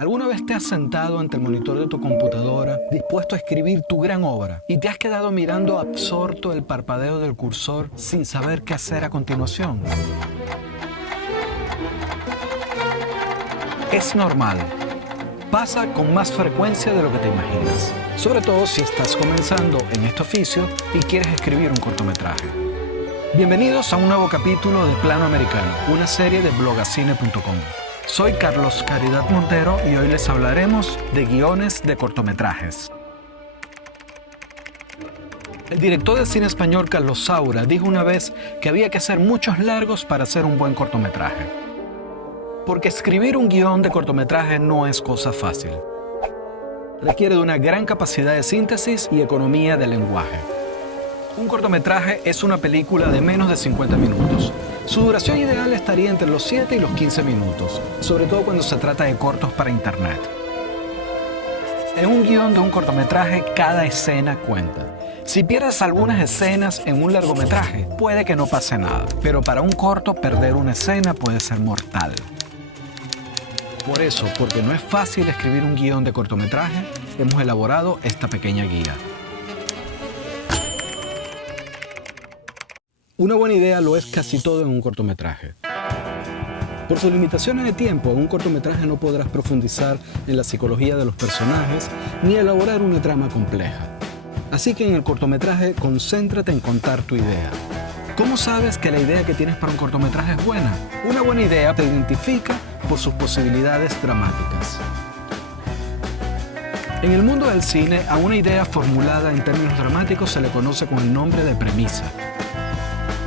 ¿Alguna vez te has sentado ante el monitor de tu computadora, dispuesto a escribir tu gran obra, y te has quedado mirando absorto el parpadeo del cursor sin saber qué hacer a continuación? Es normal. Pasa con más frecuencia de lo que te imaginas, sobre todo si estás comenzando en este oficio y quieres escribir un cortometraje. Bienvenidos a un nuevo capítulo de Plano Americano, una serie de blogacine.com. Soy Carlos Caridad Montero y hoy les hablaremos de guiones de cortometrajes. El director de cine español Carlos Saura dijo una vez que había que hacer muchos largos para hacer un buen cortometraje. Porque escribir un guión de cortometraje no es cosa fácil. Requiere de una gran capacidad de síntesis y economía de lenguaje. Un cortometraje es una película de menos de 50 minutos. Su duración ideal estaría entre los 7 y los 15 minutos, sobre todo cuando se trata de cortos para internet. En un guión de un cortometraje, cada escena cuenta. Si pierdes algunas escenas en un largometraje, puede que no pase nada, pero para un corto, perder una escena puede ser mortal. Por eso, porque no es fácil escribir un guión de cortometraje, hemos elaborado esta pequeña guía. Una buena idea lo es casi todo en un cortometraje. Por sus limitaciones de tiempo, en un cortometraje no podrás profundizar en la psicología de los personajes ni elaborar una trama compleja. Así que en el cortometraje, concéntrate en contar tu idea. ¿Cómo sabes que la idea que tienes para un cortometraje es buena? Una buena idea te identifica por sus posibilidades dramáticas. En el mundo del cine, a una idea formulada en términos dramáticos se le conoce con el nombre de premisa.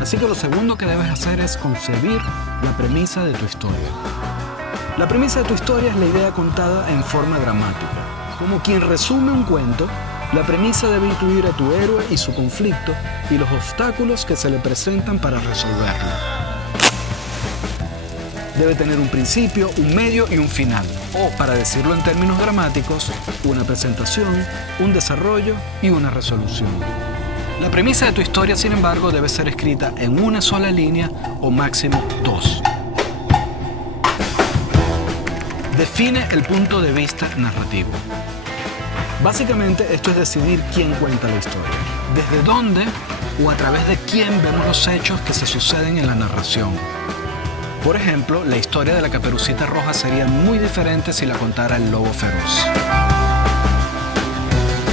Así que lo segundo que debes hacer es concebir la premisa de tu historia. La premisa de tu historia es la idea contada en forma dramática. Como quien resume un cuento, la premisa debe incluir a tu héroe y su conflicto y los obstáculos que se le presentan para resolverlo. Debe tener un principio, un medio y un final. O, para decirlo en términos dramáticos, una presentación, un desarrollo y una resolución. La premisa de tu historia, sin embargo, debe ser escrita en una sola línea o máximo 2. Define el punto de vista narrativo. Básicamente, esto es decidir quién cuenta la historia, desde dónde o a través de quién vemos los hechos que se suceden en la narración. Por ejemplo, la historia de la Caperucita Roja sería muy diferente si la contara el lobo feroz.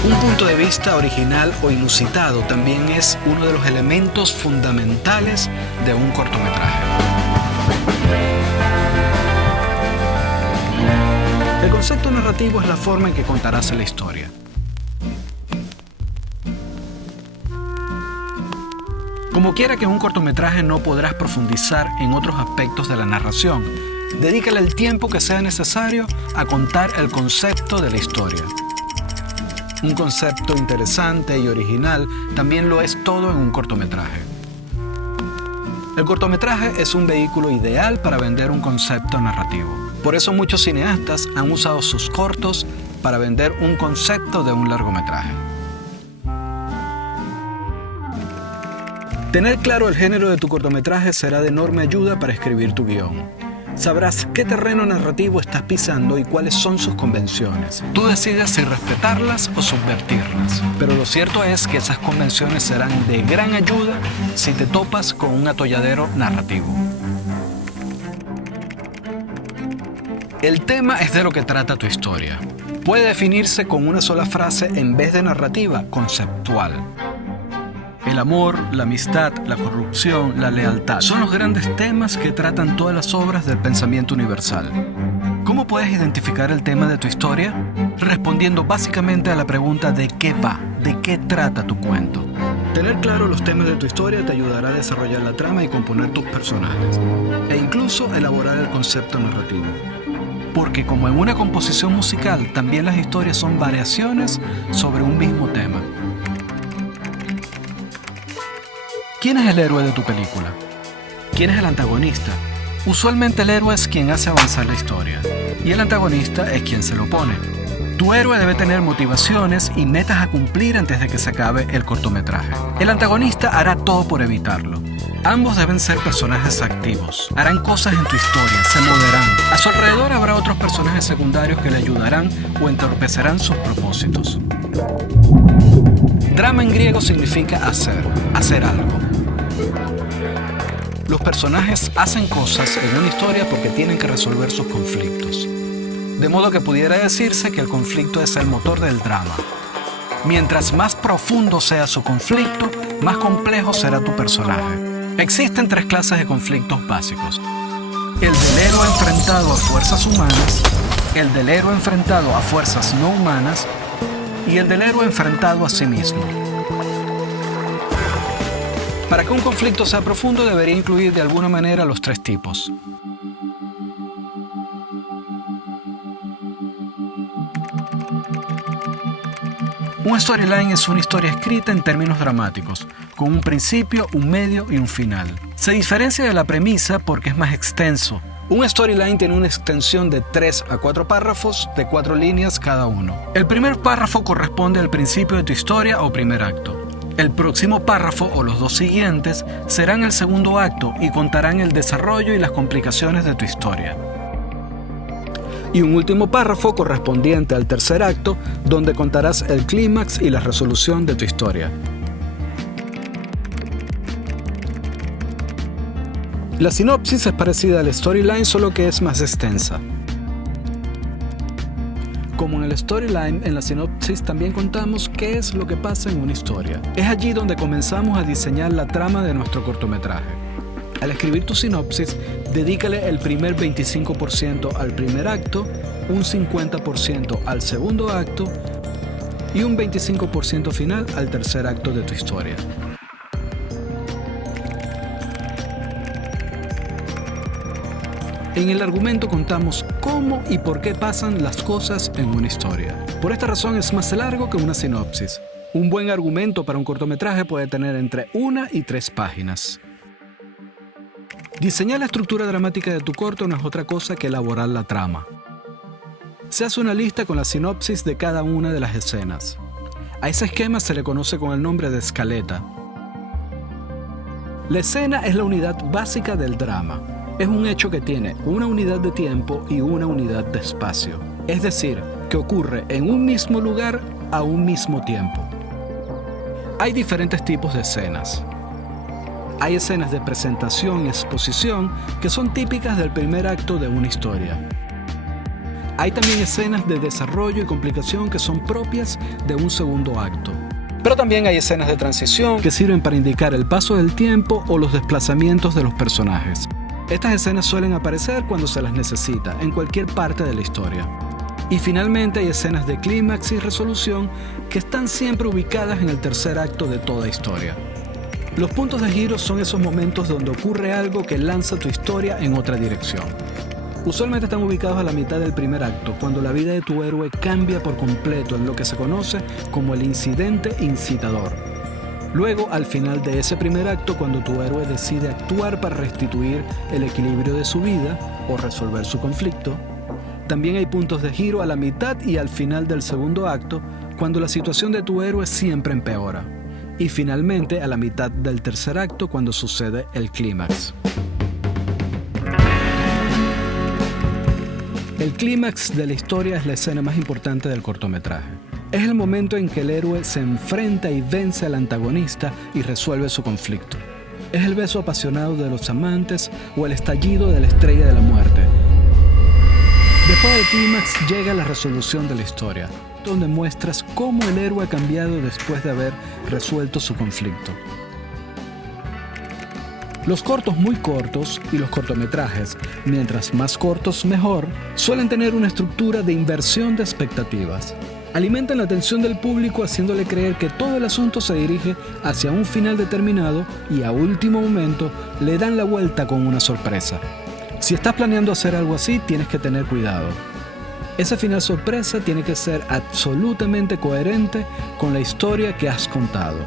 Un punto de vista original o inusitado también es uno de los elementos fundamentales de un cortometraje. El concepto narrativo es la forma en que contarás la historia. Como quiera que en un cortometraje no podrás profundizar en otros aspectos de la narración, dedícale el tiempo que sea necesario a contar el concepto de la historia. Un concepto interesante y original también lo es todo en un cortometraje. El cortometraje es un vehículo ideal para vender un concepto narrativo. Por eso muchos cineastas han usado sus cortos para vender un concepto de un largometraje. Tener claro el género de tu cortometraje será de enorme ayuda para escribir tu guión. Sabrás qué terreno narrativo estás pisando y cuáles son sus convenciones. Tú decides si respetarlas o subvertirlas. Pero lo cierto es que esas convenciones serán de gran ayuda si te topas con un atolladero narrativo. El tema es de lo que trata tu historia. Puede definirse con una sola frase en vez de narrativa, conceptual. El amor, la amistad, la corrupción, la lealtad son los grandes temas que tratan todas las obras del pensamiento universal. ¿Cómo puedes identificar el tema de tu historia? Respondiendo básicamente a la pregunta de qué va, de qué trata tu cuento. Tener claro los temas de tu historia te ayudará a desarrollar la trama y componer tus personajes, e incluso elaborar el concepto narrativo. Porque como en una composición musical, también las historias son variaciones sobre un mismo tema. ¿Quién es el héroe de tu película? ¿Quién es el antagonista? Usualmente el héroe es quien hace avanzar la historia y el antagonista es quien se lo opone. Tu héroe debe tener motivaciones y metas a cumplir antes de que se acabe el cortometraje. El antagonista hará todo por evitarlo. Ambos deben ser personajes activos. Harán cosas en tu historia, se moverán. A su alrededor habrá otros personajes secundarios que le ayudarán o entorpecerán sus propósitos. Drama en griego significa hacer algo. Los personajes hacen cosas en una historia porque tienen que resolver sus conflictos. De modo que pudiera decirse que el conflicto es el motor del drama. Mientras más profundo sea su conflicto, más complejo será tu personaje. Existen 3 clases de conflictos básicos: el del héroe enfrentado a fuerzas humanas, el del héroe enfrentado a fuerzas no humanas y el del héroe enfrentado a sí mismo. Para que un conflicto sea profundo, debería incluir de alguna manera los 3 tipos. Un storyline es una historia escrita en términos dramáticos, con un principio, un medio y un final. Se diferencia de la premisa porque es más extenso. Un storyline tiene una extensión de 3 a 4 párrafos de 4 líneas cada uno. El primer párrafo corresponde al principio de tu historia o primer acto. El próximo párrafo o los 2 siguientes serán el segundo acto y contarán el desarrollo y las complicaciones de tu historia. Y un último párrafo correspondiente al tercer acto, donde contarás el clímax y la resolución de tu historia. La sinopsis es parecida al storyline, solo que es más extensa. Como en el storyline, en la sinopsis también contamos qué es lo que pasa en una historia. Es allí donde comenzamos a diseñar la trama de nuestro cortometraje. Al escribir tu sinopsis, dedícale el primer 25% al primer acto, un 50% al segundo acto y un 25% final al tercer acto de tu historia. En el argumento contamos cómo y por qué pasan las cosas en una historia. Por esta razón es más largo que una sinopsis. Un buen argumento para un cortometraje puede tener entre 1 y 3 páginas. Diseñar la estructura dramática de tu corto no es otra cosa que elaborar la trama. Se hace una lista con la sinopsis de cada una de las escenas. A ese esquema se le conoce con el nombre de escaleta. La escena es la unidad básica del drama. Es un hecho que tiene una unidad de tiempo y una unidad de espacio. Es decir, que ocurre en un mismo lugar a un mismo tiempo. Hay diferentes tipos de escenas. Hay escenas de presentación y exposición que son típicas del primer acto de una historia. Hay también escenas de desarrollo y complicación que son propias de un segundo acto. Pero también hay escenas de transición que sirven para indicar el paso del tiempo o los desplazamientos de los personajes. Estas escenas suelen aparecer cuando se las necesita, en cualquier parte de la historia. Y finalmente hay escenas de clímax y resolución que están siempre ubicadas en el tercer acto de toda historia. Los puntos de giro son esos momentos donde ocurre algo que lanza tu historia en otra dirección. Usualmente están ubicados a la mitad del primer acto, cuando la vida de tu héroe cambia por completo en lo que se conoce como el incidente incitador. Luego, al final de ese primer acto, cuando tu héroe decide actuar para restituir el equilibrio de su vida o resolver su conflicto. También hay puntos de giro a la mitad y al final del segundo acto, cuando la situación de tu héroe siempre empeora. Y finalmente a la mitad del tercer acto, cuando sucede el clímax. El clímax de la historia es la escena más importante del cortometraje. Es el momento en que el héroe se enfrenta y vence al antagonista y resuelve su conflicto. Es el beso apasionado de los amantes o el estallido de la estrella de la muerte. Después del clímax llega la resolución de la historia, donde muestras cómo el héroe ha cambiado después de haber resuelto su conflicto. Los cortos muy cortos y los cortometrajes, mientras más cortos mejor, suelen tener una estructura de inversión de expectativas. Alimentan la atención del público haciéndole creer que todo el asunto se dirige hacia un final determinado y a último momento le dan la vuelta con una sorpresa. Si estás planeando hacer algo así, tienes que tener cuidado. Ese final sorpresa tiene que ser absolutamente coherente con la historia que has contado.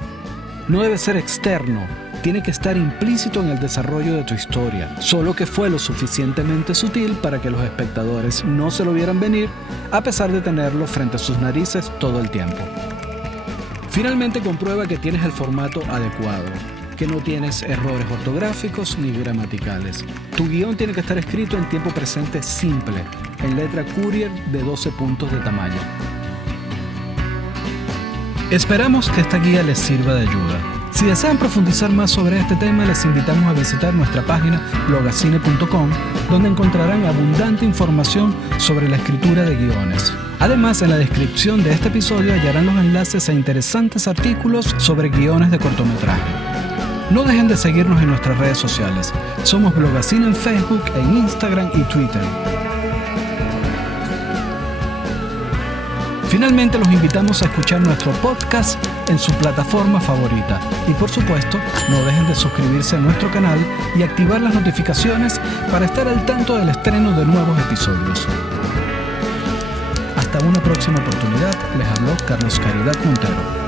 No debe ser externo, tiene que estar implícito en el desarrollo de tu historia, solo que fue lo suficientemente sutil para que los espectadores no se lo vieran venir, a pesar de tenerlo frente a sus narices todo el tiempo. Finalmente, comprueba que tienes el formato adecuado, que no tienes errores ortográficos ni gramaticales. Tu guión tiene que estar escrito en tiempo presente simple, en letra Courier de 12 puntos de tamaño. Esperamos que esta guía les sirva de ayuda. Si desean profundizar más sobre este tema, les invitamos a visitar nuestra página blogacine.com, donde encontrarán abundante información sobre la escritura de guiones. Además, en la descripción de este episodio hallarán los enlaces a interesantes artículos sobre guiones de cortometraje. No dejen de seguirnos en nuestras redes sociales. Somos Blogacine en Facebook, en Instagram y Twitter. Finalmente, los invitamos a escuchar nuestro podcast en su plataforma favorita. Y por supuesto, no dejen de suscribirse a nuestro canal y activar las notificaciones para estar al tanto del estreno de nuevos episodios. Hasta una próxima oportunidad, les habló Carlos Caridad Montero.